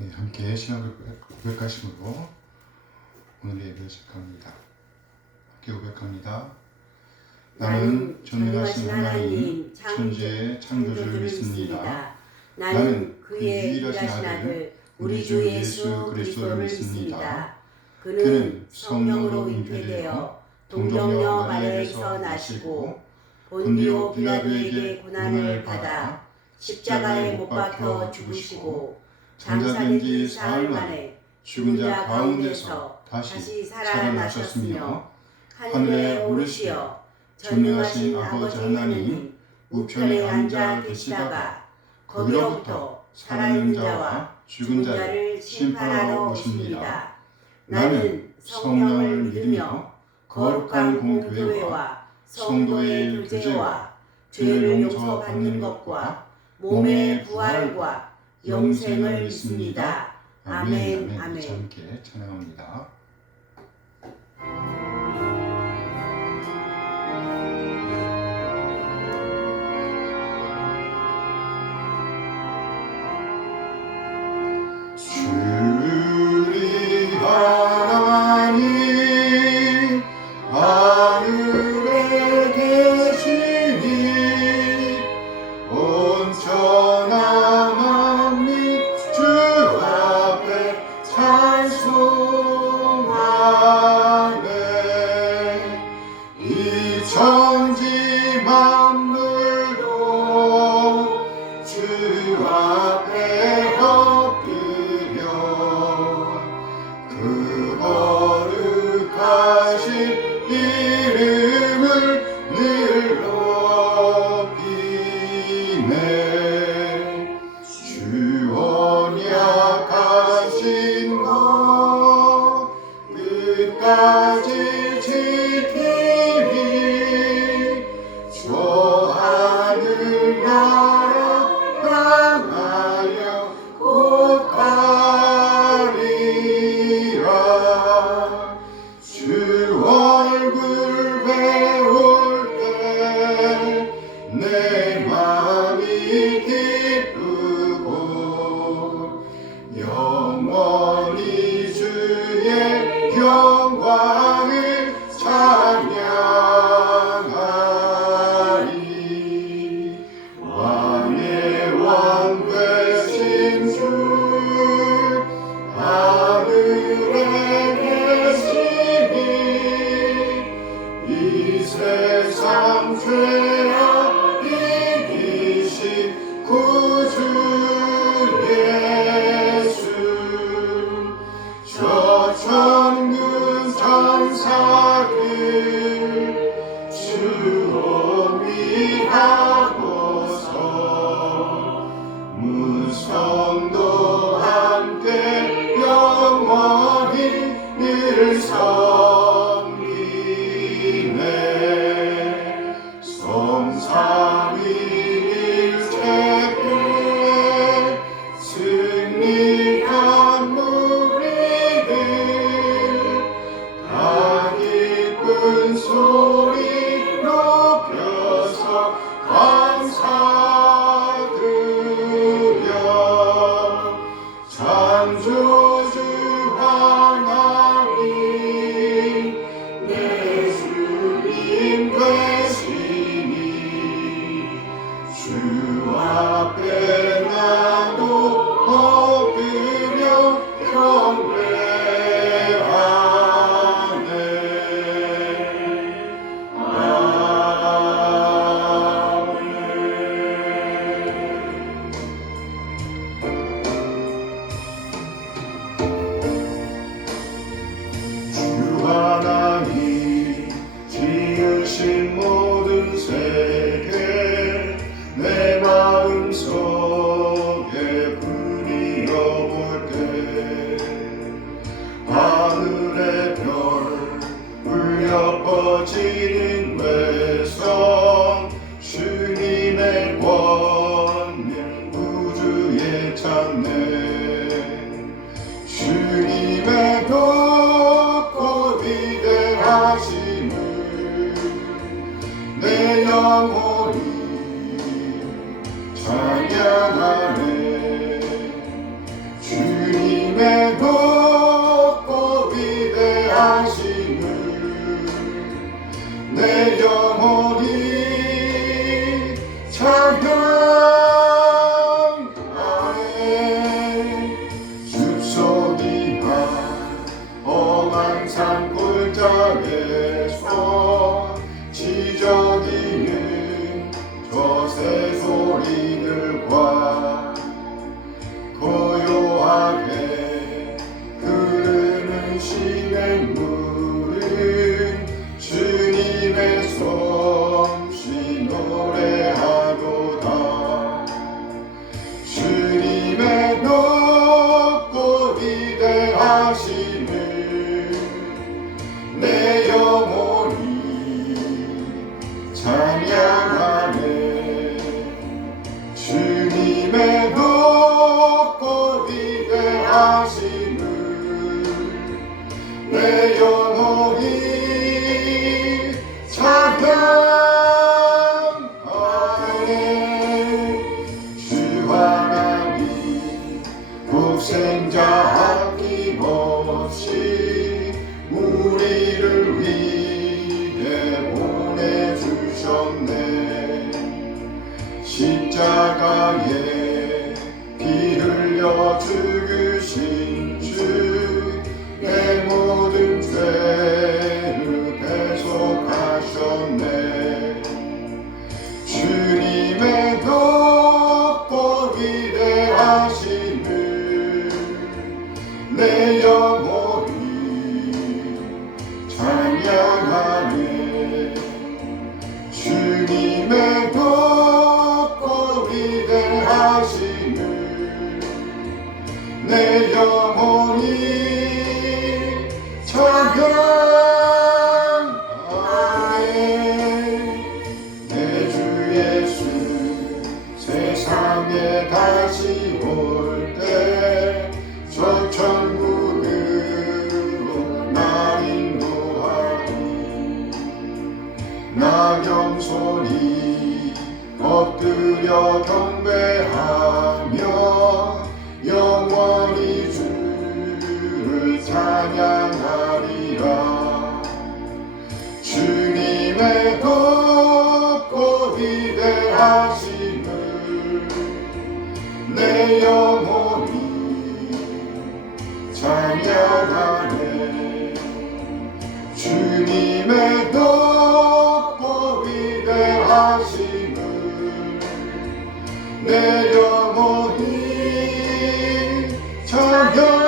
네, 함께 신앙 고백하심으로 오늘의 예배를 시작합니다. 함께 고백합니다. 나는 전능하신 하나님 천지의 창조주를 믿습니다. 나는 그의 유일하신 아들 우리 주 예수 그리스도를 믿습니다. 그는 성령으로 잉태되어 동정녀 마리아에서 나시고 본디오 빌라도에게 고난을 받아 십자가에 못 박혀 죽으시고 장사된 지 사흘 만에 죽은 자 가운데서 다시 살아나셨으며 하늘에 오르시어 전능하신 아버지 하나님 우편에 앉아 계시다가 거기로부터 살아있는 자와 죽은 자를 심판하러 오십니다. 나는 성령을 믿으며 거룩한 공교회와 성도의 교제와 죄를 용서받는 것과 몸의 부활과 영생을 믿습니다. 아멘. 아멘. 함께 찬양합니다. 주리 하나님 하늘에 계시니 온천하 만민 주 앞에 찬송하네. 이 천지 만물도 주 앞에 엎드려 그 거룩하신 이름을 늘 높이네. 주 언약하신 것 끝까지 지키리. 저 하늘 나라 향하여 곧 가리라. 주 얼굴 배울 때 내 마음이 기쁘고 영원히 주의 영광을 찬양하리. 왕의 왕 되신 주 하늘에 계시니 이 세상 죄악 이기신 구주 예수. 저 천군 천사들 주 위하고서 문성도 함께 영원히 늘 섬기네. 성삼위일체께 승리한 무리들 다 기쁜 소리 높여서 감사드려. 창조주 하나님 내 주님 되시니 주 앞에 나도 엎드려 경배하네. 주 하나님 지으신 모든 세계 내 마음속에 그리워볼 때 하늘의 별 울려 퍼지는 외성 주님의 권능 우주에 찾네. 주님의 높고 위대하심을 내 영혼이 찬양하네. 주님 독생자 아낌없이 우리를 위해 보내주셨네. 십자가에 피 흘려 죽으신 주 내 모든 죄를 대속하셨네. 주님의 높고 위대하심을 내 영혼이 찬양하네. 주님의 높고 위대하심을 내 영혼이 찬양하네. 내 주 예수 세상에 다시 올 때 저 천국으로 날 인도하리. 나 겸손히 엎드려 경배하며 영원히 주를 찬양하리라. 주님의 높고 위대하심을 내 영혼이 찬양하네. 주님의 높고 위대하심을 내 영혼이 찬양하네.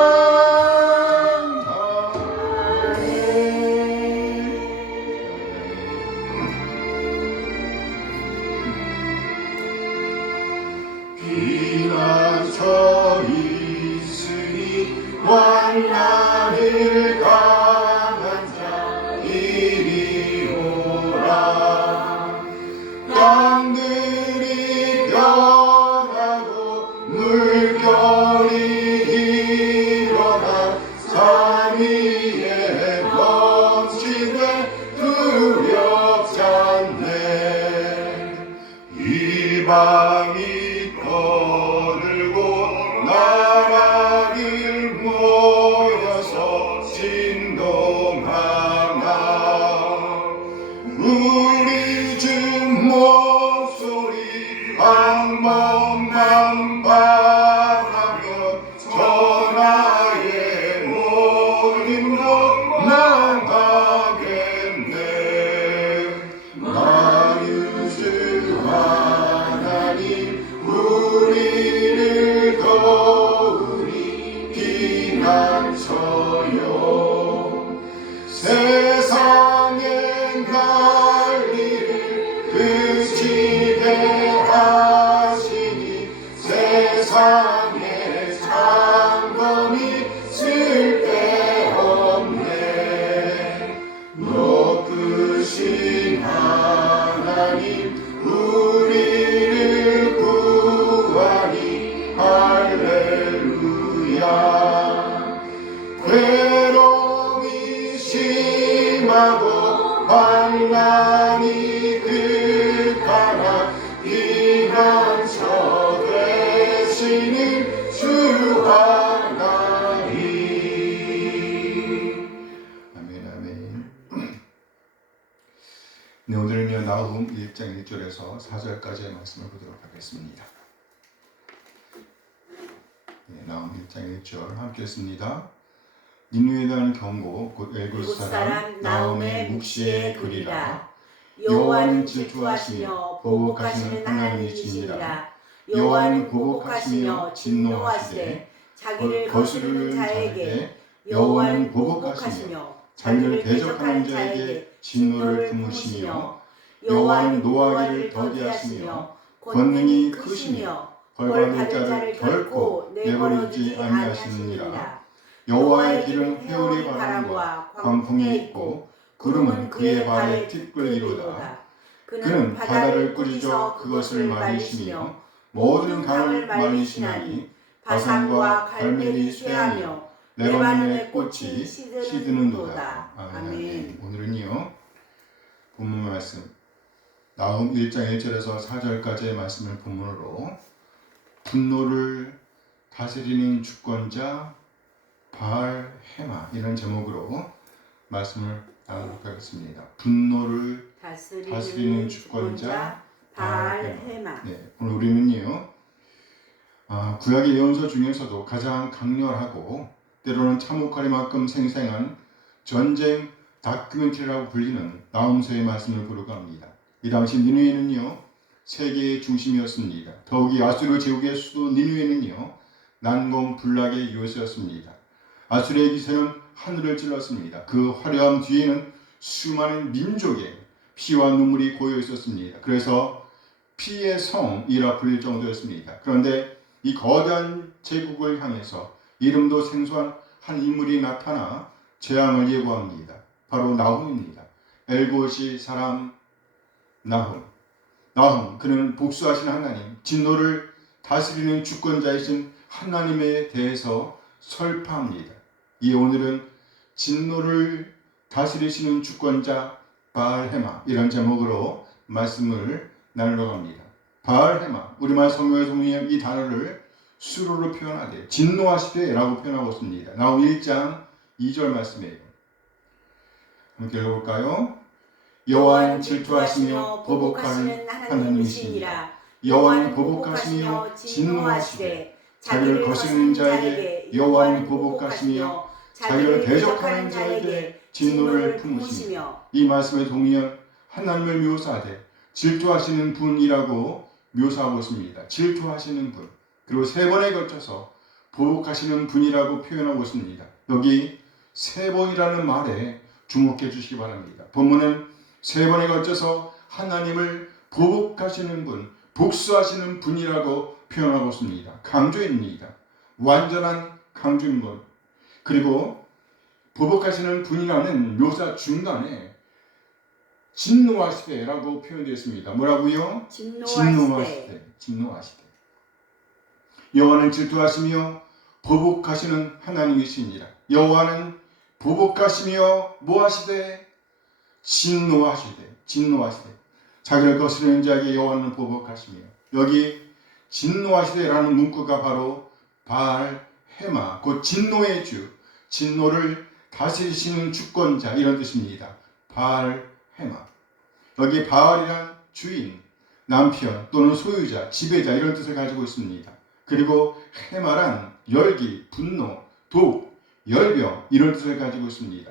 피난처 있으니 환난을 당한 자 이리 오라. 땅들이 변하고 물결이 일어나 산 위에 넘치네. 두렵지 않네. 이방이 떠들고 나라를 모여서 진동하나 우리 주 목소리 한 번만 바라면 전하의 모든 것 망하겠네. 만유주 하나님 우리를 도우니 피난처요. 세상의 난리를 그치게 하시니 세상에 장검이 쓸데없네. 높으신 하나님 우리를 구하니 할렐루야. 괴로움이 심하고 환난이 극하나 피난처 되시는 주 하나님. 아멘 아멘. 네, 오늘은요 나훔 1장 1절에서 4절까지의 말씀을 보도록 하겠습니다. 네, 나훔 1장 1절 함께 했습니다. 니느웨에 대한 경고 곧 엘굴 사람 나훔의 묵시에 그리라. 여호와는 질투하시며 보복하시는 하나님이시니라. 여호와는 보복하시며 진노하시되 자기를 거스르는 자에게 여호와는 보복하시며 자기를 대적하는 자에게 진노를 품으시며 여호와는 노하기를 더디하시며 권능이 크시며 벌받을 자를 결코 내버려두지 아니하시느니라. 여호와의 길은 회오리 바람과 광풍에 있고 구름은 그의 발에 띠끌이로다. 그는 바다를 꾸짖어 그것을 말리시며 모든 강을 말리시나니 바산과 갈멜이 쇠하며 레바논의 꽃이 시드는도다. 아멘. 오늘은요 본문 말씀 나훔 1장 1절에서 4절까지의 말씀을 본문으로 분노를 다스리는 주권자 바알 헤마 이런 제목으로 말씀을 나누도록 하겠습니다. 분노를 다스리는 주권자 바알 헤마. 네, 오늘 우리는요 구약의 예언서 중에서도 가장 강렬하고 때로는 참혹할 만큼 생생한 전쟁 다큐멘터리라고 불리는 나훔서의 말씀을 보려고 합니다. 이 당시 니느웨는요 세계의 중심이었습니다. 더욱이 아수르 제국의 수도 니느웨는요 난공불락의 요새였습니다. 아수르의 기세는 하늘을 찔렀습니다. 그 화려함 뒤에는 수많은 민족의 피와 눈물이 고여 있었습니다. 그래서 피의 성이라 불릴 정도였습니다. 그런데 이 거대한 제국을 향해서 이름도 생소한 한 인물이 나타나 재앙을 예고합니다. 바로 나훔입니다. 엘고시 사람 나훔. 그는 복수하신 하나님, 진노를 다스리는 주권자이신 하나님에 대해서 설파합니다. 이 오늘은 진노를 다스리시는 주권자 바알 헤마 이런 제목으로 말씀을 나누려고 합니다. 바알 헤마, 우리말 성경에서 보면 이 단어를 수로로 표현하되 진노하시되라고 표현하고 있습니다. 나훔 1장 2절 말씀이에요. 함께 읽어볼까요? 여호와는 질투하시며 보복하는 하나님이시니라. 여호와는 보복하시며 진노하시되 자기를 거스르는 자에게 여호와는 보복하시며 자기를 대적하는 자에게 진노를 품으시며. 이 말씀에 동의한 하나님을 묘사하되 질투하시는 분이라고 묘사하고 있습니다. 질투하시는 분. 그리고 세 번에 걸쳐서 보복하시는 분이라고 표현하고 있습니다. 여기 세 번이라는 말에 주목해 주시기 바랍니다. 본문은 세 번에 걸쳐서 하나님을 보복하시는 분, 복수하시는 분이라고 표현하고 있습니다. 강조입니다. 완전한 강조인 것. 그리고 보복하시는 분이라는 묘사 중간에 진노하시되라고 표현되어 있습니다. 뭐라고요? 진노하시되. 여호와는 질투하시며 보복하시는 하나님이시니라. 여호와는 보복하시며 뭐하시되? 진노하시되. 자기를 거스르는 자에게 여호와는 보복하시며. 여기 진노하시되라는 문구가 바로 바알 헤마, 곧 진노의 주, 진노를 다스리시는 주권자 이런 뜻입니다. 바알 헤마. 여기 바알이란 주인, 남편 또는 소유자, 지배자 이런 뜻을 가지고 있습니다. 그리고 헤마란 열기, 분노, 독, 열병 이런 뜻을 가지고 있습니다.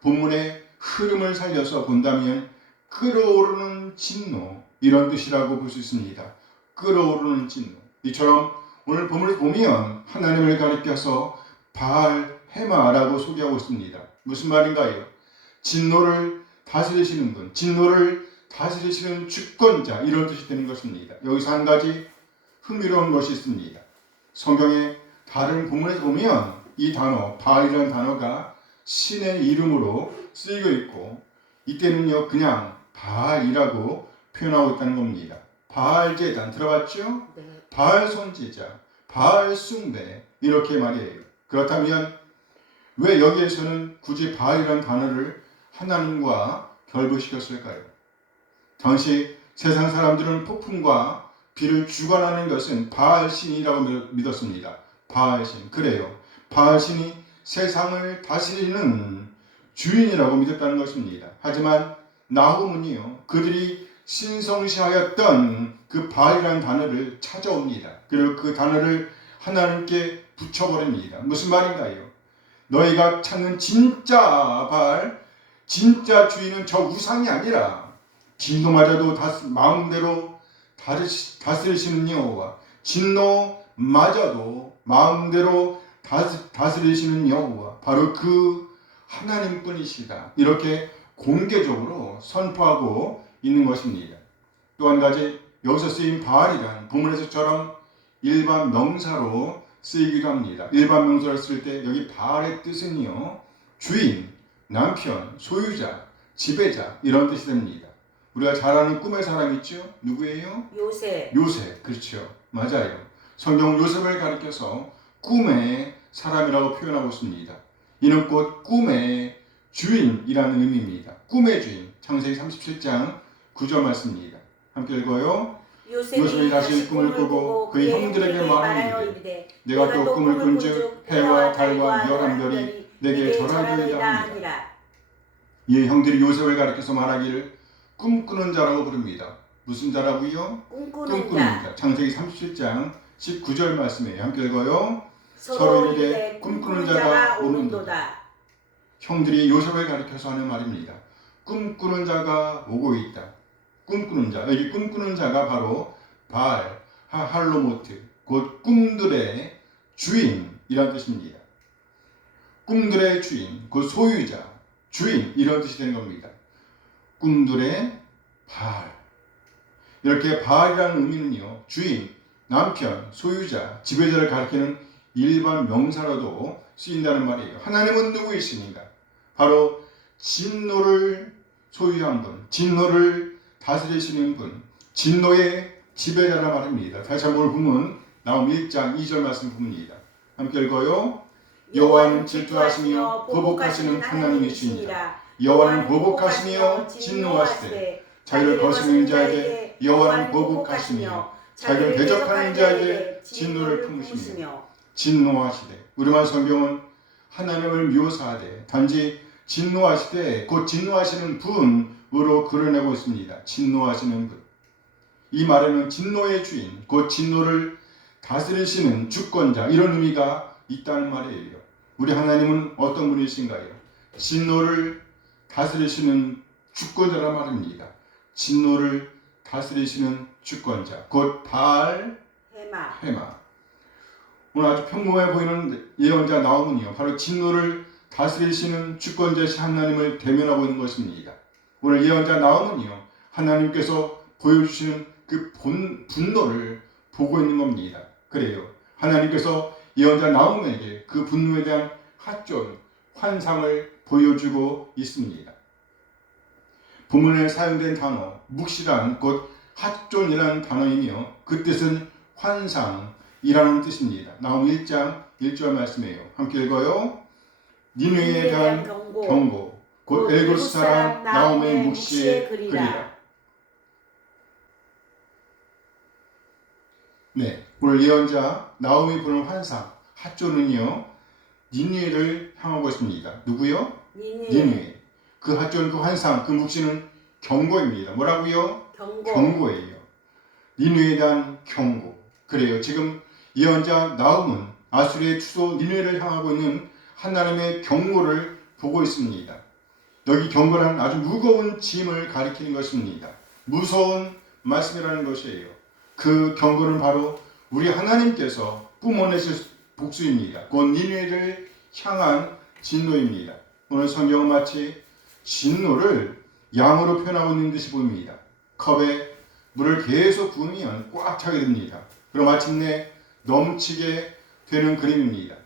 본문의 흐름을 살려서 본다면 끓어오르는 진노 이런 뜻이라고 볼 수 있습니다. 끓어오르는 진노. 이처럼 오늘 본문을 보면 하나님을 가리켜서 바알 헤마라고 소개하고 있습니다. 무슨 말인가요? 진노를 다스리시는 분, 진노를 다스리시는 주권자 이런 뜻이 되는 것입니다. 여기서 한 가지 흥미로운 것이 있습니다. 성경의 다른 본문에서 보면 이 단어, 바알이라는 단어가 신의 이름으로 쓰이고 있고 이때는요 그냥 바알이라고 표현하고 있다는 겁니다. 바알 제단 들어봤죠? 네. 바알 선지자, 바알 숭배 이렇게 말이에요. 그렇다면 왜 여기에서는 굳이 바알이라는 단어를 하나님과 결부시켰을까요? 당시 세상 사람들은 폭풍과 비를 주관하는 것은 바알 신이라고 믿었습니다. 바알 신. 그래요. 바알 신이 세상을 다스리는 주인이라고 믿었다는 것입니다. 하지만 나훔은요, 그들이 신성시하였던 그 바알이라는 단어를 찾아옵니다. 그리고 그 단어를 하나님께 붙여버립니다. 무슨 말인가요? 너희가 찾는 진짜 바알, 진짜 주인은 저 우상이 아니라 진노마저도 마음대로 다스리시는 여호와, 진노마저도 마음대로 다스리시는 여호와, 바로 그 하나님뿐이시다. 이렇게 공개적으로 선포하고 있는 것입니다. 또 한 가지 여기서 쓰인 바알이란 본문에서처럼 일반 명사로 쓰이기도 합니다. 일반 명사를 쓸 때 여기 바알의 뜻은요 주인, 남편, 소유자, 지배자 이런 뜻이 됩니다. 우리가 잘 아는 꿈의 사람 있죠? 누구예요? 요셉. 그렇죠. 맞아요. 성경 요셉을 가리켜서 꿈의 사람이라고 표현하고 있습니다. 이는 곧 꿈의 주인이라는 의미입니다. 꿈의 주인. 창세기 37장 9절 말씀입니다. 함께 읽어요. 요셉이 다시 꿈을 꾸고 그의 형들에게 말하여 이르되 내가 또 꿈을 꾼즉 해와 달과 열한 별이 내게 절하리이다 하니라. 이 형들이 요셉을 가리켜서 말하기를 꿈꾸는 자라고 부릅니다. 무슨 자라고요? 꿈꾸는 자. 창세기 37장 19절 말씀이에요. 함께 읽어요. 서로 이르되 꿈꾸는 자가 오는도다. 형들이 요셉을 가리켜서 하는 말입니다. 꿈꾸는 자가 오고 있다. 꿈꾸는 자. 여기 꿈꾸는 자가 바로 바알, 할로모트, 곧 꿈들의 주인이란 뜻입니다. 꿈들의 주인, 곧 소유자, 주인 이런 뜻이 되는 겁니다. 꿈들의 바알. 이렇게 바알이라는 의미는요, 주인, 남편, 소유자, 지배자를 가리키는 일반 명사로도 쓰인다는 말이에요. 하나님은 누구이십니까? 바로 진노를 소유한 분, 진노를 다스리시는 분, 진노의 지배자라 말입니다. 다시 한번 보면 나옴 1장 2절 말씀 봅니다. 함께 읽어요. 여호와는 질투하시며 보복하시는 하나님이시니라. 여호와는 보복하시며 진노하시되 자기를 거스르는 자에게 여호와는 보복하시며 자기를 대적하는 자에게 진노를 품으시며 진노하시되. 우리말 성경은 하나님을 묘사하되 단지 진노하시되 곧 진노하시는 분으로 그려내고 있습니다. 진노하시는 분. 이 말에는 진노의 주인, 곧 진노를 다스리시는 주권자 이런 의미가 있다는 말이에요. 우리 하나님은 어떤 분이신가요? 진노를 다스리시는 주권자란 말입니다. 진노를 다스리시는 주권자, 곧 바알 헤마. 오늘 아주 평범해 보이는 예언자 나오면요, 바로 진노를 다스리시는 주권자이신 하나님을 대면하고 있는 것입니다. 오늘 예언자 나오면요, 하나님께서 보여주시는 그 분노를 보고 있는 겁니다. 그래요. 하나님께서 예언자 나움에게 그 분노에 대한 핫존, 환상을 보여주고 있습니다. 본문에 사용된 단어, 묵시란 곧 핫존이라는 단어이며 그 뜻은 환상이라는 뜻입니다. 나움 1장 1절 말씀이에요. 함께 읽어요. 니느웨에 대한 경고, 곧 엘고스 사람 나움의 묵시에 그리라. 네, 오늘 예언자 나움이 보는 환상, 핫존은요, 니느웨를 향하고 있습니다. 누구요? 니느웨. 그 핫존, 그 환상, 그 묵시는 경고입니다. 뭐라고요? 경고예요. 니느웨에 대한 경고. 그래요. 지금 예언자 나움은 아수르의 투소 니느웨를 향하고 있는 하나님의 경고를 보고 있습니다. 여기 경고는 아주 무거운 짐을 가리키는 것입니다. 무서운 말씀이라는 것이에요. 그 경고는 바로 우리 하나님께서 뿜어내실 복수입니다. 곧 니느웨를 향한 진노입니다. 오늘 성경은 마치 진노를 양으로 표현하고 있는 듯이 보입니다. 컵에 물을 계속 부으면 꽉 차게 됩니다. 그럼 마침내 넘치게 되는 그림입니다.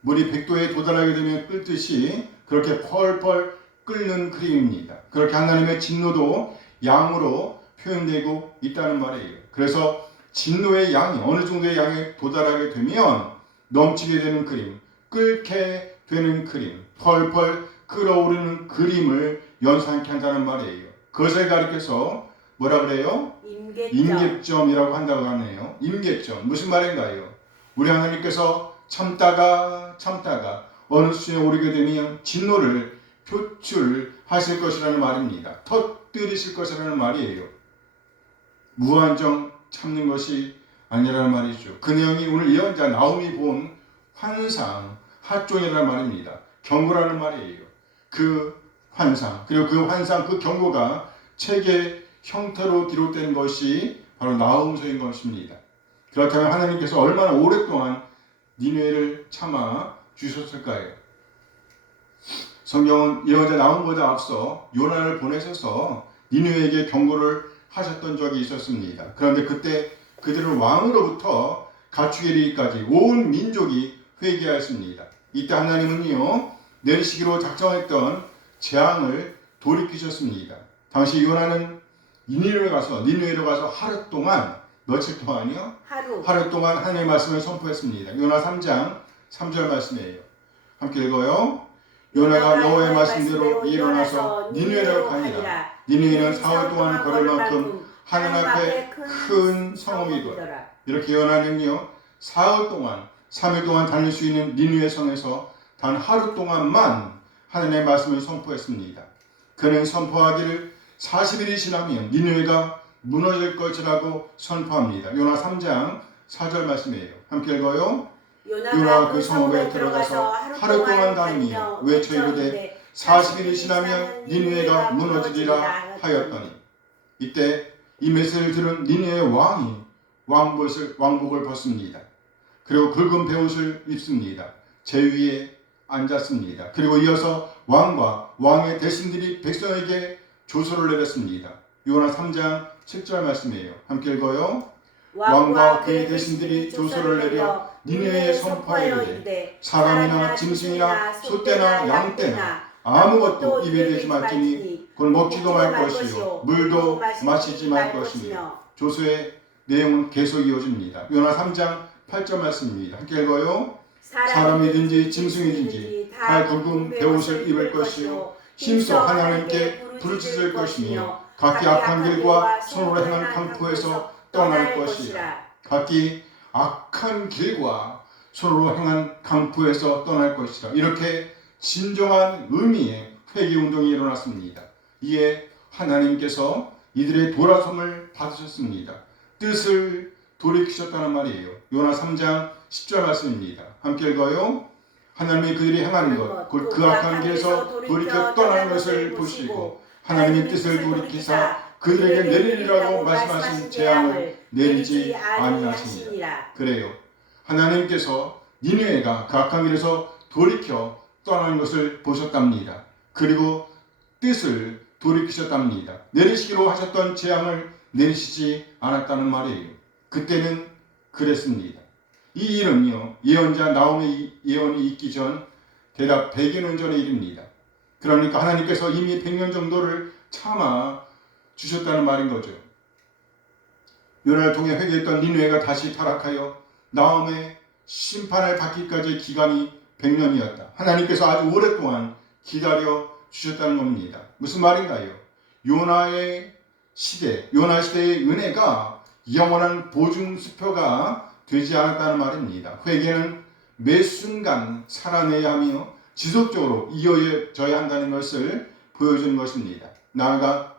물이 100도에 도달하게 되면 끓듯이 그렇게 펄펄 끓는 그림입니다. 그렇게 하나님의 진노도 양으로 표현되고 있다는 말이에요. 그래서 진노의 양이 어느 정도의 양에 도달하게 되면 넘치게 되는 그림, 끓게 되는 그림, 펄펄 끓어오르는 그림을 연상케 한다는 말이에요. 그것을 가리켜서 뭐라 그래요? 임계점이라고 한다고 하네요. 임계점. 무슨 말인가요? 우리 하나님께서 참다가 어느 수준에 오르게 되면 진노를 표출하실 것이라는 말입니다. 터뜨리실 것이라는 말이에요. 무한정 참는 것이 아니라는 말이죠. 그 내용이 오늘 예언자 나움이 본 환상, 핫존이라는 말입니다. 경고라는 말이에요. 그 환상, 그리고 그 환상, 그 경고가 책의 형태로 기록된 것이 바로 나움서인 것입니다. 그렇다면 하나님께서 얼마나 오랫동안 니느웨를 참아 주셨을까요? 성경은 예언자 나움보다 앞서 요나를 보내셔서 니느웨에게 경고를 하셨던 적이 있었습니다. 그런데 그때 그들은 왕으로부터 가축에 이르기까지 온 민족이 회개하였습니다. 이때 하나님은요, 내리시기로 작정했던 재앙을 돌이키셨습니다. 당시 요나는 니느웨로 가서 하루 동안, 며칠 동안이요? 하루 동안 하나님의 말씀을 선포했습니다. 요나 3장 3절 말씀이에요. 함께 읽어요. 요나가 여호와의 말씀대로 일어나서 니느웨로 가니라. 니느웨는 사흘 동안 걸을 만큼 하나님 앞에 큰 성읍이더라. 이렇게 요나는요 3일 동안 다닐 수 있는 니느웨 성에서 단 하루 동안만 하나님의 말씀을 선포했습니다. 그는 선포하기를 40일이 지나면 니느웨가 무너질 것이라고 선포합니다. 요나 3장 4절 말씀이에요. 함께 읽어요. 요나가 그 성읍에 들어가서 하루 동안 다니며 외쳐 이르되 40일이 지나면 니느웨가 무너지리라 하였더니 이때 이 메시지를 들은 니느웨 왕이 왕복을 벗습니다. 그리고 굵은 베옷을 입습니다. 제위에 앉았습니다. 그리고 이어서 왕과 왕의 대신들이 백성에게 조서를 내렸습니다. 요나 3장 7절 말씀이에요. 함께 읽어요. 왕과 그의 대신들이 조서를 내려 니느웨에 선포하여 이르되 사람이나 짐승이나 소떼나 양떼나 아무것도 입에 대지 말지니 그걸 먹지도 말 것이요 물도 마시지 말 것이며 조서의 내용은 계속 이어집니다. 요나 3장 8절 말씀입니다. 함께 읽어요. 사람이든지 짐승이든지 다 굵은 베옷을 입을 것이요 힘써 하나님께 부르짖을 것이며 각기 악한 길과 손으로 행한 강포에서 떠날 것이라. 각기 악한 길과 손으로 행한 강포에서 떠날 것이라. 이렇게 진정한 의미의 회개운동이 일어났습니다. 이에 하나님께서 이들의 돌아섬을 받으셨습니다. 뜻을 돌이키셨다는 말이에요. 요나 3장 10절 말씀입니다. 함께 읽어요. 하나님이 그들이 행하는 것, 곧 그 악한 길에서 돌이켜 떠나는 것을 보시고 하나님의 뜻을 돌이키사 그들에게 내리리라고 말씀하신 재앙을 내리지 아니하시니라. 그래요. 하나님께서 니느웨가 그 악한 길에서 돌이켜 떠나는 것을 보셨답니다. 그리고 뜻을 돌이키셨답니다. 내리시기로 하셨던 재앙을 내리시지 않았다는 말이에요. 그때는 그랬습니다. 이 일은요 예언자 나홈의 예언이 있기 전 대략 100여 년 전의 일입니다. 그러니까 하나님께서 이미 100년 정도를 참아 주셨다는 말인 거죠. 요나를 통해 회개했던 니느웨가 다시 타락하여 나홈의 심판을 받기까지의 기간이 100년이었다. 하나님께서 아주 오랫동안 기다려 주셨다는 겁니다. 무슨 말인가요? 요나의 시대의 은혜가 영원한 보증수표가 되지 않았다는 말입니다. 회개는 매 순간 살아내야 하며 지속적으로 이어져야 한다는 것을 보여주는 것입니다. 나아가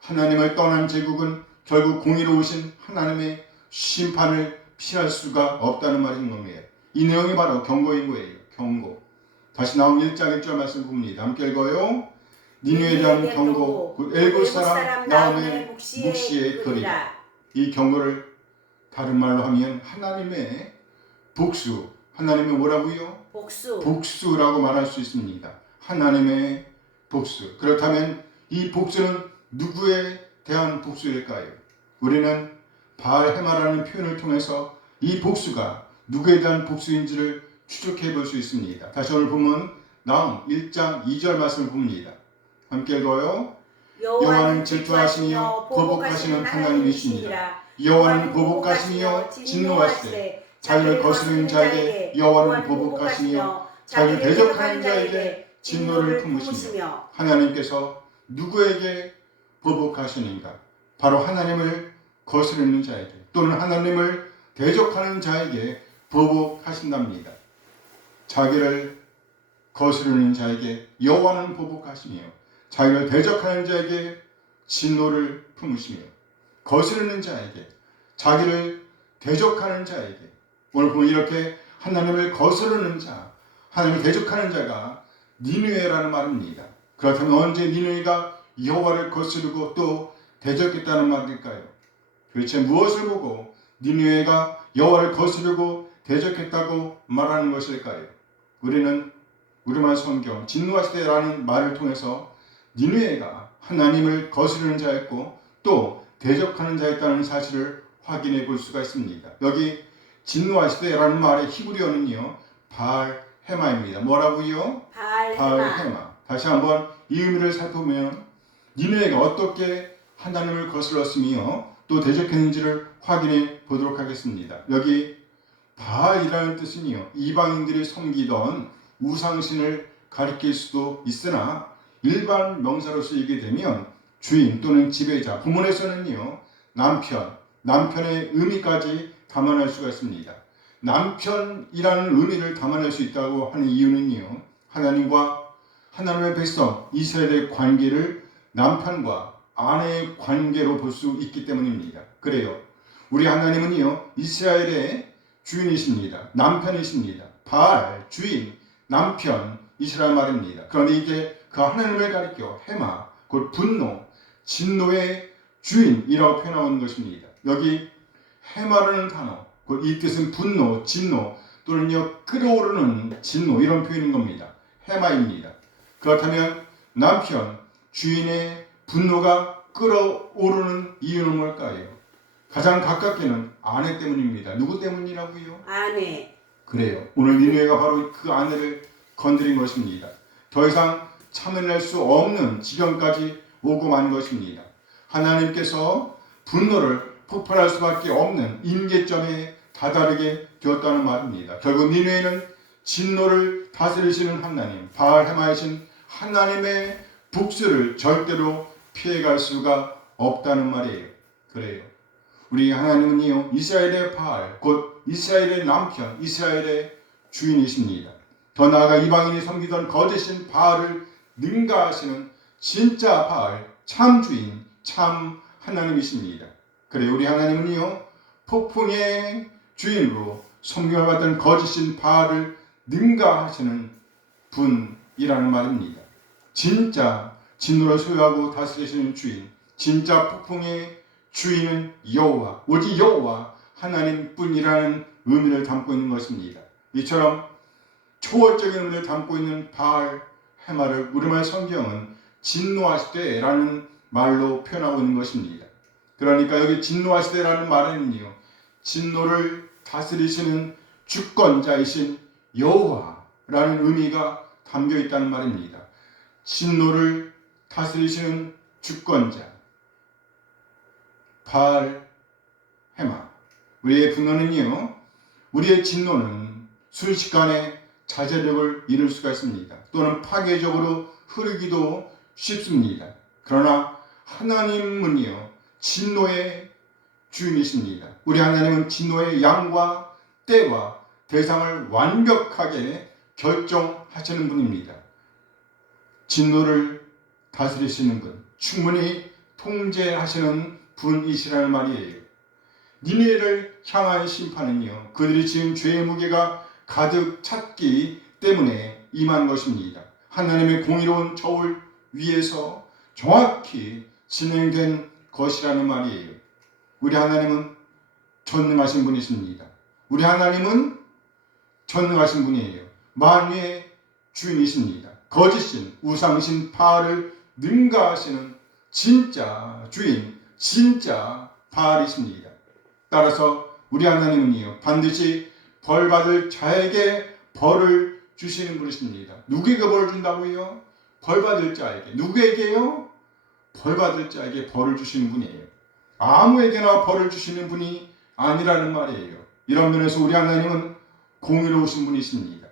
하나님을 떠난 제국은 결국 공의로우신 하나님의 심판을 피할 수가 없다는 말인 겁니다. 이 내용이 바로 경고인 거예요. 경고. 다시 나온 1장 1절 말씀 봅니다. 함께 읽어요. 니느웨에 대한 경고, 곧 엘굴 사람 나홈의 묵시의 글이라. 이 경고를 다른 말로 하면 하나님의 복수. 하나님의 뭐라고요? 복수라고 말할 수 있습니다. 하나님의 복수. 그렇다면 이 복수는 누구에 대한 복수일까요? 우리는 바알 헤마라는 표현을 통해서 이 복수가 누구에 대한 복수인지를 추적해 볼 수 있습니다. 다시 오늘 보면 나홈 1장 2절 말씀을 봅니다. 함께 읽어요. 여호와는 질투하시며 보복하시는 하나님이시니라. 여호와는 보복하시며 진노하시되 자기를 거스르는 자에게 여호와는 보복하시며 자기를 대적하는 자에게 진노를 품으시며. 하나님께서 누구에게 보복하시는가? 바로 하나님을 거스르는 자에게 또는 하나님을 대적하는 자에게 보복하신답니다. 자기를 거스르는 자에게 여호와는 보복하시며 자기를 대적하는 자에게 진노를 품으시며 거스르는 자에게 자기를 대적하는 자에게 오늘 보면 이렇게 하나님을 거스르는 자, 하나님을 대적하는 자가 니느웨라는 말입니다. 그렇다면 언제 니느웨가 여호와를 거스르고 또 대적했다는 말일까요? 도대체 무엇을 보고 니느웨가 여호와를 거스르고 대적했다고 말하는 것일까요? 우리는 우리말 성경 진노하시되라는 말을 통해서 니느웨가 하나님을 거스르는 자였고 또 대적하는 자였다는 사실을 확인해 볼 수가 있습니다. 여기 진노하시되라는 말의 히브리어는요 바알 헤마입니다. 뭐라고요? 바알 헤마. 다시 한번 이 의미를 살펴보면 니느웨가 어떻게 하나님을 거슬렀으며 또 대적했는지를 확인해 보도록 하겠습니다. 여기 바알이라는 뜻은요 이방인들이 섬기던 우상신을 가리킬 수도 있으나 일반 명사로 쓰이게 되면 주인 또는 지배자, 본문에서는요 남편의 의미까지 담아낼 수가 있습니다. 남편이라는 의미를 담아낼 수 있다고 하는 이유는요, 하나님의 백성 이스라엘의 관계를 남편과 아내의 관계로 볼 수 있기 때문입니다. 그래요. 우리 하나님은요, 이스라엘의 주인이십니다. 남편이십니다. 바알, 주인, 남편이시란 말입니다. 그런데 이제 그 하나님을 가리켜 해마, 곧 분노, 진노의 주인이라고 표현하고 있는 것입니다. 여기 해마라는 단어, 곧 이 뜻은 분노, 진노 또는요 끌어오르는 진노 이런 표현인 겁니다. 해마입니다. 그렇다면 남편, 주인의 분노가 끌어오르는 이유는 뭘까요? 가장 가깝게는 아내 때문입니다. 누구 때문이라고요? 아내. 그래요. 오늘 니느웨가 바로 그 아내를 건드린 것입니다. 더 이상 참아낼 수 없는 지경까지 오고 만 것입니다. 하나님께서 분노를 폭발할 수밖에 없는 임계점에 다다르게 되었다는 말입니다. 결국 니느웨는 진노를 다스리시는 하나님, 바알 해마이신 하나님의 복수를 절대로 피해갈 수가 없다는 말이에요. 그래요. 우리 하나님은요, 이스라엘의 바알, 곧 이스라엘의 남편, 이스라엘의 주인이십니다. 더 나아가 이방인이 섬기던 거짓인 바알을 능가하시는 진짜 바알, 참 주인, 참 하나님이십니다. 그래, 우리 하나님은요, 폭풍의 주인으로 섬김을 받던 거짓인 바알을 능가하시는 분이라는 말입니다. 진짜 진노를 소유하고 다스리시는 주인, 진짜 폭풍의 주인은 여호와, 오직 여호와 하나님뿐이라는 의미를 담고 있는 것입니다. 이처럼 초월적인 의미를 담고 있는 바알 해마를 우리말 성경은 진노하시되라는 말로 표현하고 있는 것입니다. 그러니까 여기 진노하시되라는 말에는요, 진노를 다스리시는 주권자이신 여호와라는 의미가 담겨 있다는 말입니다. 진노를 다스리시는 주권자 바알 해마. 우리의 분노는요, 우리의 진노는 순식간에 자제력을 잃을 수가 있습니다. 또는 파괴적으로 흐르기도 쉽습니다. 그러나 하나님은요, 진노의 주인이십니다. 우리 하나님은 진노의 양과 때와 대상을 완벽하게 결정하시는 분입니다. 진노를 다스리시는 분, 충분히 통제하시는 분이시라는 말이에요. 니느웨를 향한 심판은요, 그들이 지은 죄의 무게가 가득 찼기 때문에 임한 것입니다. 하나님의 공의로운 저울 위에서 정확히 진행된 것이라는 말이에요. 우리 하나님은 전능하신 분이십니다. 우리 하나님은 전능하신 분이에요. 만유의 주인이십니다. 거짓신, 우상신 바알을 능가하시는 진짜 주인, 진짜 바알이십니다. 따라서 우리 하나님은요, 반드시 벌받을 자에게 벌을 주시는 분이십니다. 누구에게 벌을 준다고요? 벌받을 자에게. 누구에게요? 벌받을 자에게 벌을 주시는 분이에요. 아무에게나 벌을 주시는 분이 아니라는 말이에요. 이런 면에서 우리 하나님은 공의로우신 분이십니다.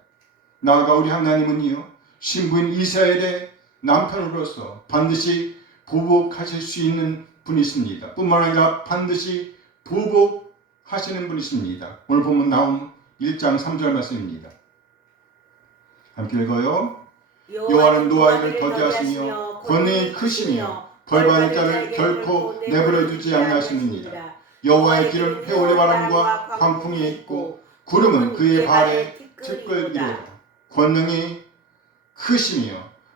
나아가 우리 하나님은요, 신부인 이스라엘의 남편으로서 반드시 보복하실 수 있는 분이십니다. 뿐만 아니라 반드시 보복하시는 분이십니다. 오늘 보면 나온 1장 3절 말씀입니다. 함께 읽어요. 여호와는 노아에게 더디하시며 권능이 크시며 벌받을 자를 결코 내버려 두지 아니하시느니라. 여호와의 길은 해오리 바람과 광풍이 있고 구름은 그의 발에 티끌이로다. 권능이 크시며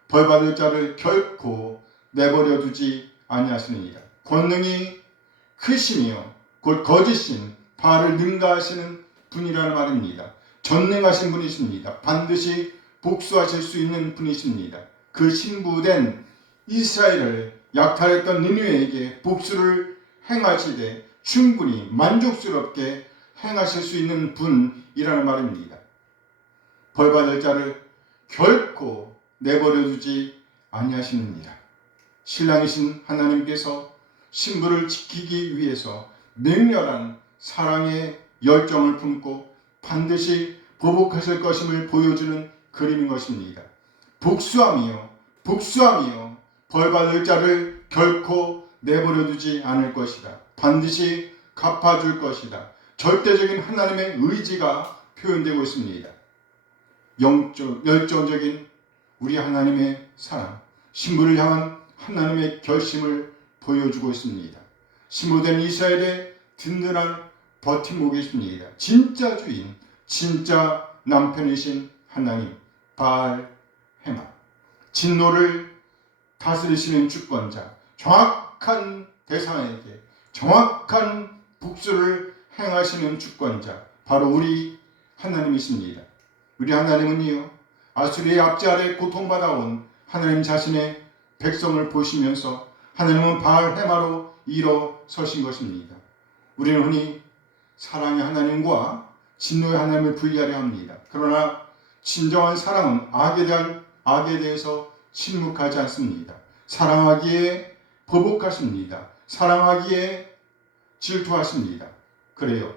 벌받을 자를 결코 내버려 두지 아니하시느니라. 권능이 크시며 곧 거짓신 바알을 능가하시는 분이라는 말입니다. 전능하신 분이십니다. 반드시 복수하실 수 있는 분이십니다. 그 신부된 이스라엘을 약탈했던 니느웨에게 복수를 행하시되 충분히 만족스럽게 행하실 수 있는 분이라는 말입니다. 벌받을 자를 결코 내버려 두지 아니하시느니라. 신랑이신 하나님께서 신부를 지키기 위해서 맹렬한 사랑의 열정을 품고 반드시 보복하실 것임을 보여주는 그림인 것입니다. 복수하며 벌받을 자를 결코 내버려 두지 않을 것이다. 반드시 갚아줄 것이다. 절대적인 하나님의 의지가 표현되고 있습니다. 열정적인 우리 하나님의 사랑, 신부를 향한 하나님의 결심을 보여주고 있습니다. 신부된 이스라엘의 든든한 버팀목이십니다. 진짜 주인, 진짜 남편이신 하나님 바알 헤마, 진노를 다스리시는 주권자, 정확한 대상에게 정확한 복수를 행하시는 주권자, 바로 우리 하나님이십니다. 우리 하나님은요, 아수리의 압제 아래 고통받아온 하나님 자신의 백성을 보시면서 하나님은 바알 헤마로 일어서신 것입니다. 우리는 흔히 사랑의 하나님과 진노의 하나님을 분리하려 합니다. 그러나 진정한 사랑은 악에 대해서 침묵하지 않습니다. 사랑하기에 보복하십니다. 사랑하기에 질투하십니다. 그래요.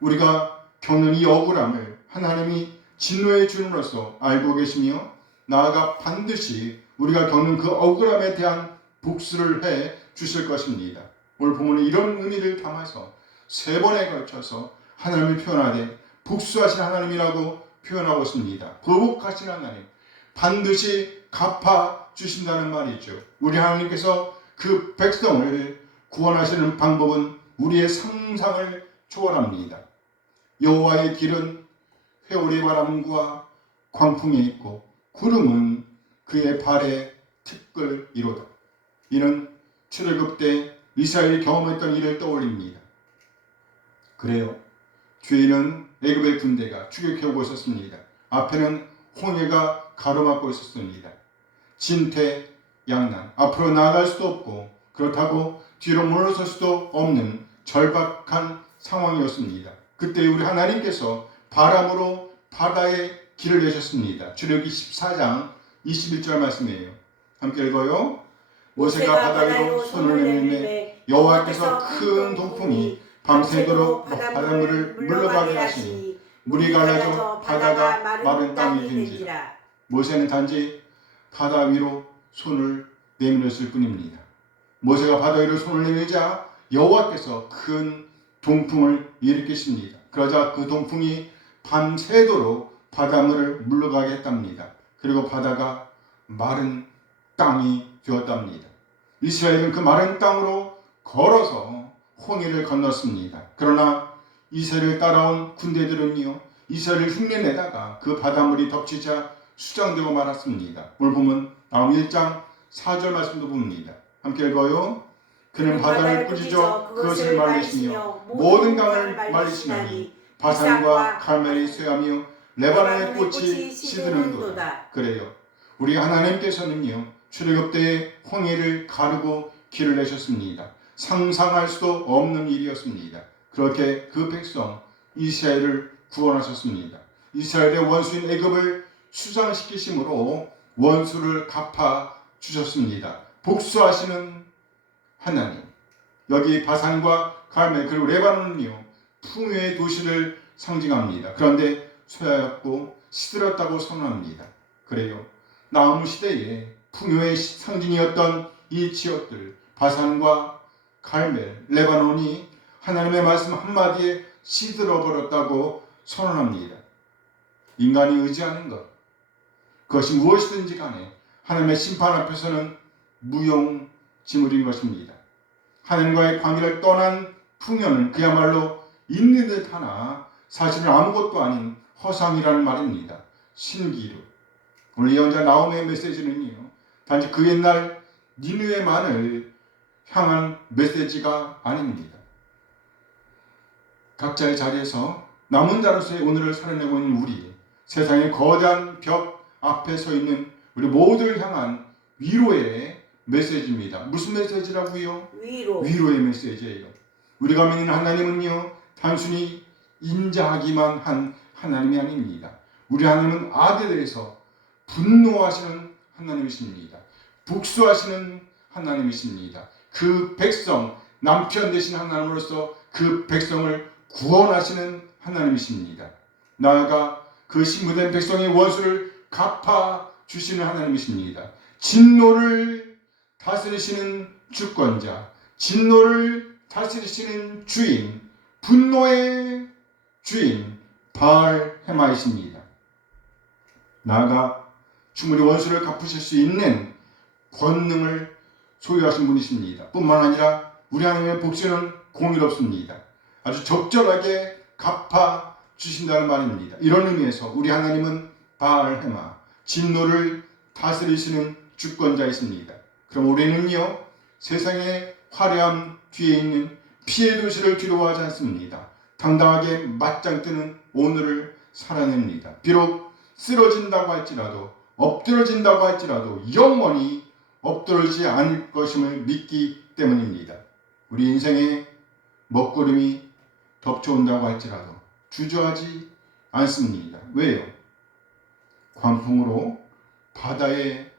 우리가 겪는 이 억울함을 하나님이 진노의 주님으로서 알고 계시며 나아가 반드시 우리가 겪는 그 억울함에 대한 복수를 해 주실 것입니다. 오늘 본문은 이런 의미를 담아서 3번에 걸쳐서 하나님을 표현하되 복수하신 하나님이라고 표현하고 있습니다. 보복하신 하나님, 반드시 갚아 주신다는 말이죠. 우리 하나님께서 그 백성을 구원하시는 방법은 우리의 상상을 초월합니다. 여호와의 길은 회오리 바람과 광풍에 있고 구름은 그의 발에 티끌이로다. 이는 출애굽 때 이스라엘이 경험했던 일을 떠올립니다. 그래요. 뒤에는 애굽의 군대가 추격해오고 있었습니다. 앞에는 홍해가 가로막고 있었습니다. 진퇴양난, 앞으로 나아갈 수도 없고 그렇다고 뒤로 물러설 수도 없는 절박한 상황이었습니다. 그때 우리 하나님께서 바람으로 바다에 길을 내셨습니다. 출애굽기 14장 21절 말씀이에요. 함께 읽어요. 모세가 바다 위로 손을 내밀매 여호와께서 큰 동풍이 밤새도록 바닷물을 물러가게 하시니 물이 갈라져 바다가 마른 땅이 된지라. 모세는 단지 바다 위로 손을 내밀었을 뿐입니다. 모세가 바다 위로 손을 내밀자 여호와께서 큰 동풍을 일으키십니다. 그러자 그 동풍이 밤새도록 바닷물을 물러가게 했답니다. 그리고 바다가 마른 땅이 되었답니다. 이스라엘은 그 마른 땅으로 걸어서 홍해를 건넜습니다. 그러나 이스라엘을 따라온 군대들은요, 이스라엘을 흉내내다가 그 바닷물이 덮치자 수장되고 말았습니다. 오늘 보면 다음 1장 4절 말씀도 봅니다. 함께 읽어요. 그는 바다를 꾸짖어 그것을 말리시며 모든 강을 말리시나니 바산과 갈멜이 쇠하며 레바논의 꽃이 시드는도다. 그래요. 우리 하나님께서는요, 출애굽 때에 홍해를 가르고 길을 내셨습니다. 상상할 수도 없는 일이었습니다. 그렇게 그 백성 이스라엘을 구원하셨습니다. 이스라엘의 원수인 애굽을 수장시키심으로 원수를 갚아 주셨습니다. 복수하시는 하나님. 여기 바산과 갈멜 그리고 레바논은요, 풍요의 도시를 상징합니다. 그런데 쇠하였고 시들었다고 선언합니다. 그래요. 나아무 시대에 풍요의 상징이었던 이 지역들 바산과 갈멜, 레바논이 하나님의 말씀 한마디에 시들어버렸다고 선언합니다. 인간이 의지하는 것, 그것이 무엇이든지 간에 하나님의 심판 앞에서는 무용지물인 것입니다. 하나님과의 관계를 떠난 풍요는 그야말로 있는 듯 하나 사실은 아무것도 아닌 허상이라는 말입니다. 신기루. 오늘 예언자 나홈의 메시지는요, 단지 그 옛날 니느웨만을 향한 메시지가 아닙니다. 각자의 자리에서 남은 자로서의 오늘을 살아내고 있는 우리, 세상의 거대한 벽 앞에 서 있는 우리 모두를 향한 위로의 메시지입니다. 무슨 메시지라고요? 위로의 메시지예요. 우리가 믿는 하나님은요, 단순히 인자하기만 한 하나님이 아닙니다. 우리 하나님은 악에 대해서 분노하시는 하나님이십니다. 복수하시는 하나님이십니다. 그 백성, 남편 되신 하나님으로서 그 백성을 구원하시는 하나님이십니다. 나아가 그 신부된 백성의 원수를 갚아 주시는 하나님이십니다. 진노를 다스리시는 주권자, 진노를 다스리시는 주인, 분노의 주인 바알 헤마이십니다. 나아가 충분히 원수를 갚으실 수 있는 권능을 소유하신 분이십니다. 뿐만 아니라 우리 하나님의 복수는 공의롭습니다. 아주 적절하게 갚아 주신다는 말입니다. 이런 의미에서 우리 하나님은 바알 헤마, 진노를 다스리시는 주권자이십니다. 그럼 우리는요, 세상의 화려함 뒤에 있는 피해 도시를 두려워하지 않습니다. 당당하게 맞짱 뜨는 오늘을 살아냅니다. 비록 쓰러진다고 할지라도, 엎드러진다고 할지라도 영원히 엎드러지지 않을 것임을 믿기 때문입니다. 우리 인생에 먹구름이 덮쳐온다고 할지라도 주저하지 않습니다. 왜요? 광풍으로 바다에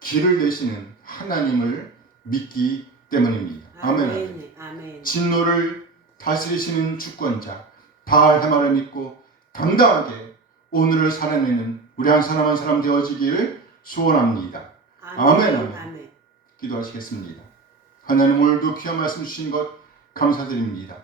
길을 내시는 하나님을 믿기 때문입니다. 아멘. 아멘. 진노를 다스리시는 주권자 바알 헤마를 믿고 당당하게 오늘을 살아내는 우리 한 사람 한 사람 되어지기를 소원합니다. 아멘. 기도하시겠습니다. 하나님, 오늘도 귀한 말씀 주신 것 감사드립니다.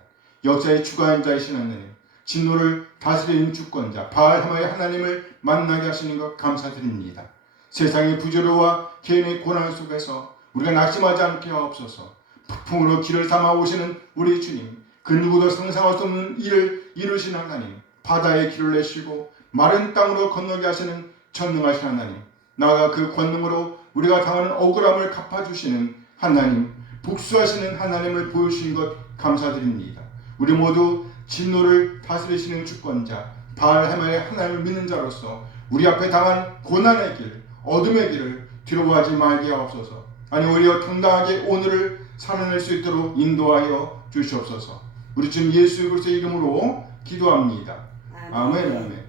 역사의 주관자이신 하나님, 진노를 다스리는 주권자 바알 헤마의 하나님을 만나게 하시는 것 감사드립니다. 세상의 부조리와 개인의 고난 속에서 우리가 낙심하지 않게 하옵소서. 폭풍으로 길을 삼아 오시는 우리 주님, 그 누구도 상상할 수 없는 일을 이루신 하나님, 바다에 길을 내시고 마른 땅으로 건너게 하시는 전능하신 하나님, 나아가 그 권능으로 우리가 당하는 억울함을 갚아주시는 하나님, 복수하시는 하나님을 보여주신 것 감사드립니다. 우리 모두 진노를 다스리시는 주권자 바알 헤마의 하나님을 믿는 자로서 우리 앞에 당한 고난의 길, 어둠의 길을 두려워하지 말게 하옵소서. 아니, 오히려 당당하게 오늘을 살아낼 수 있도록 인도하여 주시옵소서. 우리 주 예수 그리스도의 이름으로 기도합니다. 아멘.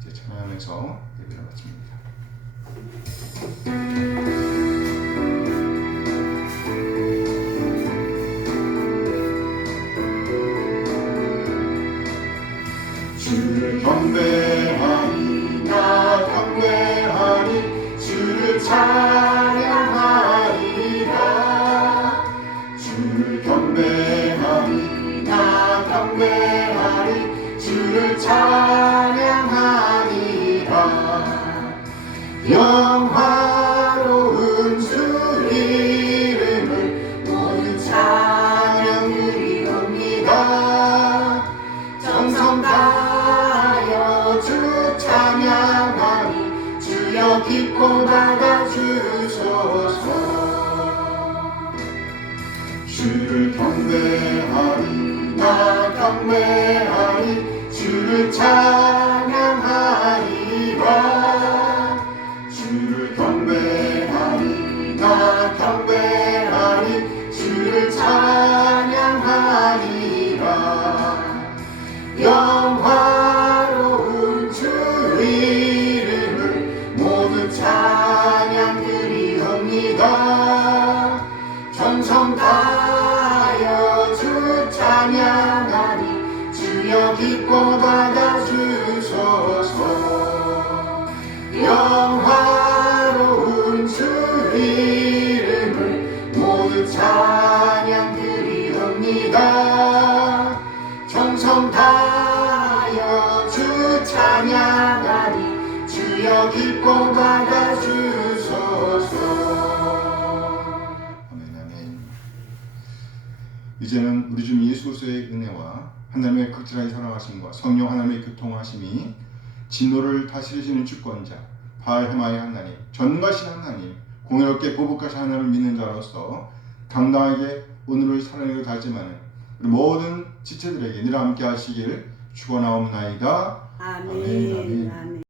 이제 찬양하면서 예배를 마칩니다. 주를 경배하니 나 경배하니 주를 찬양하리라. 주를 경배하니 나 경배하니 주를 찬양하리라. 영화로운 주 이름을 모두 찬양 드리옵니다. 정성 다하여 주 찬양하니 주여 기뻐 받아주소서. 주를 경배하니 나 경배하니 주를 찬양하리라. 주를 경배하니 나 경배하니 주를 찬양하리라. 영화로운 주 이름을 모두 찬양 드리옵니다. 정성 다하여 주 찬양하니 주여 기뻐 받아주소서. 영화로운 주 이름을 모두 찬양 드리옵니다. 정성 다하여 주 찬양하니 주여 기뻐 받아주소서. 아멘. 이제는 우리 주 예수 그리스도의 은혜와 하나님의 극진하게 사랑하심과 성령 하나님의 교통하심이 진노를 다스리시는 주권자 바알 헤마의 하나님, 전능하신 하나님, 공의롭게 보복하신 하나님을 믿는 자로서 당당하게 오늘을 살아내려 다지만은 우리 모든 지체들에게 늘 함께 하시길 축원하옵나이다. 아멘.